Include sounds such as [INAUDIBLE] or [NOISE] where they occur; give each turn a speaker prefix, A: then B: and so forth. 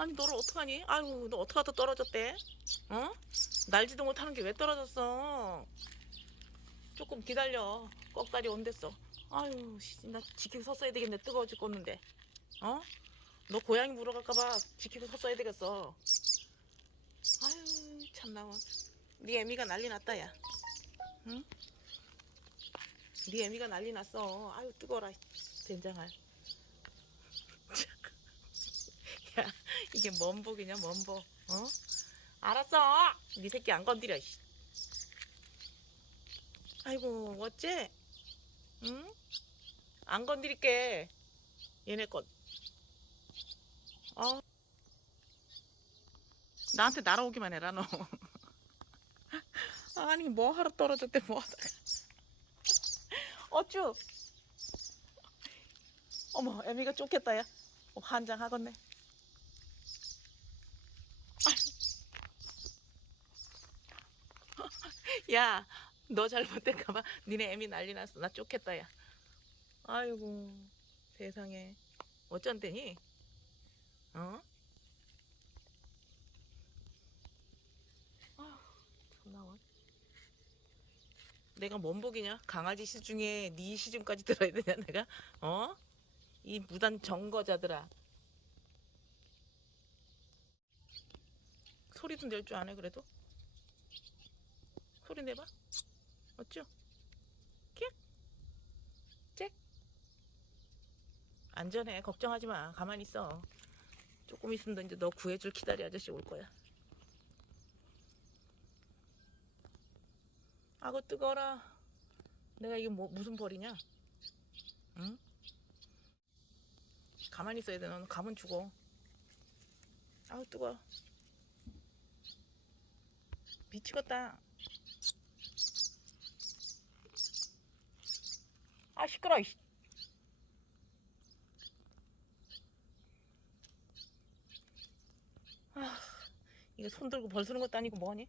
A: 아니 너를 어떡하니? 아유 너 어떡하다 떨어졌대? 어? 날지도 못하는 게 왜 떨어졌어? 조금 기다려. 꺽다리 온댔어. 아유 씨, 나 지키고 섰어야 되겠네. 뜨거워 죽겠는데. 어? 너 고양이 물어갈까봐 지키고 섰어야 되겠어. 아유 참나. 네 애미가 난리 났다 야. 응? 네 애미가 난리 났어. 아유 뜨거워라. 젠장할. 야 이게 뭔 복이냐 뭔 복. 어? 알았어. 네 새끼 안 건드려. 씨. 아이고 어째? 응? 안 건드릴게. 얘네 것. 어. 나한테 날아오기만 해라 너. [LAUGHS] 아니 뭐 하러 떨어졌대 뭐 하다가. 어쭈. 어머 애미가 쫓겠다 야. 어, 환장하겠네. 야, 너 잘못될까봐 니네 애미 난리 났어. 나 쫓겠다, 야. 아이고, 세상에. 어쩐대니? 어? 아휴, 참나원. 내가 뭔 복이냐? 강아지 시중에 네 시중까지 들어야 되냐, 내가? 어? 이 무단 정거자들아. 소리도 낼 줄 아네, 그래도? 소리 내봐. 어쭈? 킥? 잭? 안전해. 걱정하지 마. 가만히 있어. 조금 있으면 이제 너 구해줄 기다리 아저씨 올 거야. 아고 뜨거라. 내가 이게 뭐 무슨 벌이냐? 응? 가만히 있어야 돼. 너는 가면 죽어. 아우 뜨거. 미치겠다. 아 시끄러. 이씨. 아 이거 손 들고 벌 쓰는 것도 아니고 뭐니?